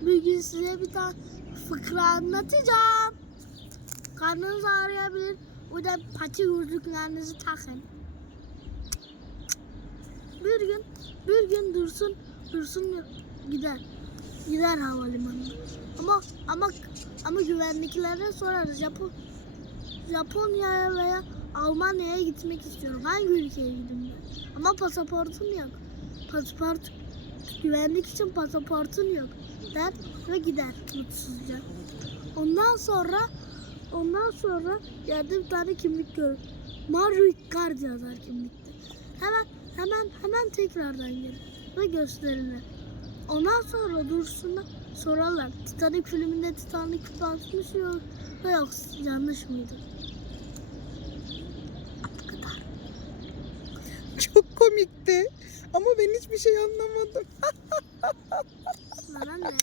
Bugün size bir tane fıkra anlatacağım. Karnınız ağrıyabilir. O yüzden pati gözlüklerinizi takın. Bir gün, bir gün Dursun, Dursun gider. Gider havalimanına. Ama ama ama güvenliklere sorarız. Japon Japonya'ya veya Almanya'ya gitmek istiyorum. Hangi ülkeye gideyim ben? Ama pasaportum yok. Pasaport güvenlik için pasaportum yok. Der ve gider mutsuzca. Ondan sonra ondan sonra yerde bir tane kimlik görür. Mario Icardi yazar kimlikte. Hemen hemen hemen tekrardan gelir ve gösterilir. Ondan sonra Dursun'a sorarlar. Titanic filminde Titanic batmış yok ve yok yanlış mıydı? Kadar. Çok komikti. Ama ben hiçbir şey anlamadım. 哈哈哈